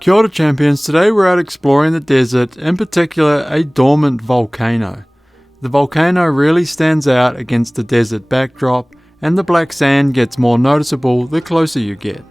Kia ora champions, today we're out exploring the desert, in particular a dormant volcano. The volcano really stands out against the desert backdrop, and the black sand gets more noticeable the closer you get.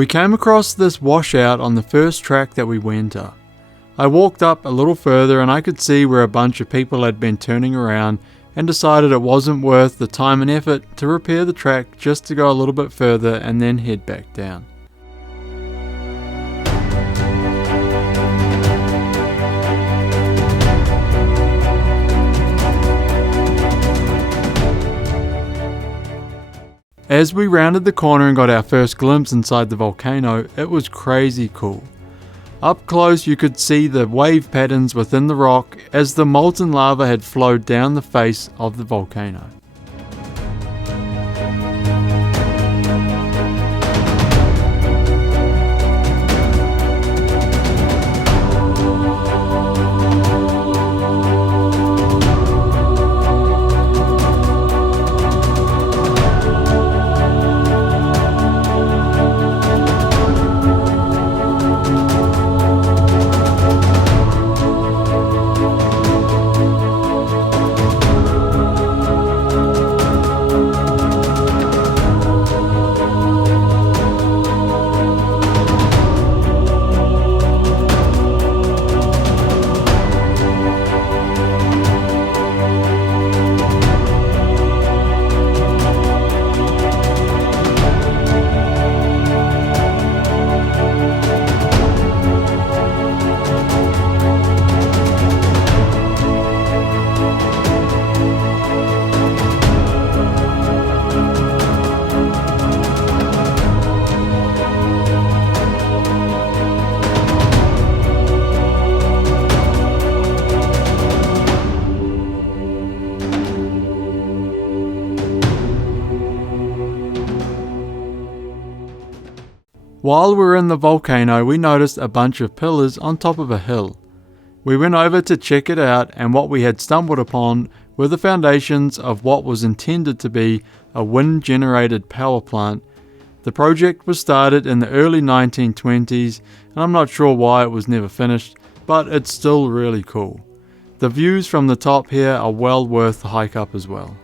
We came across this washout on the first track that we went up. I walked up a little further and I could see where a bunch of people had been turning around and decided it wasn't worth the time and effort to repair the track just to go a little bit further and then head back down. As we rounded the corner and got our first glimpse inside the volcano, it was crazy cool. Up close you could see the wave patterns within the rock as the molten lava had flowed down the face of the volcano. While we were in the volcano, we noticed a bunch of pillars on top of a hill. We went over to check it out, and what we had stumbled upon were the foundations of what was intended to be a wind-generated power plant. The project was started in the early 1920s, and I'm not sure why it was never finished, but it's still really cool. The views from the top here are well worth the hike up as well.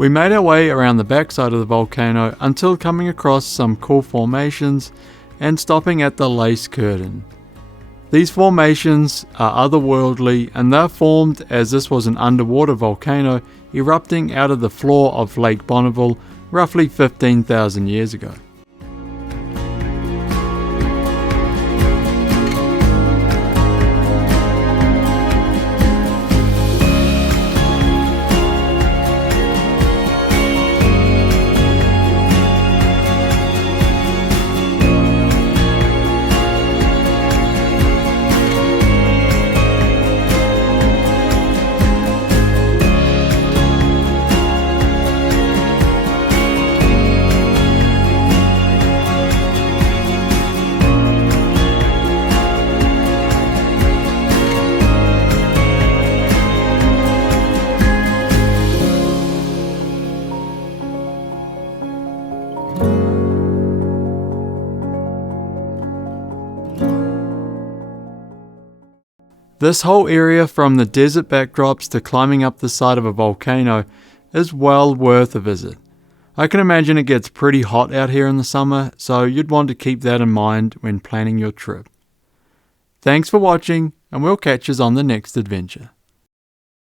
We made our way around the backside of the volcano until coming across some cool formations and stopping at the lace curtain. These formations are otherworldly and they're formed as this was an underwater volcano erupting out of the floor of Lake Bonneville roughly 15,000 years ago. This whole area, from the desert backdrops to climbing up the side of a volcano, is well worth a visit. I can imagine it gets pretty hot out here in the summer, so you'd want to keep that in mind when planning your trip. Thanks for watching, and we'll catch us on the next adventure.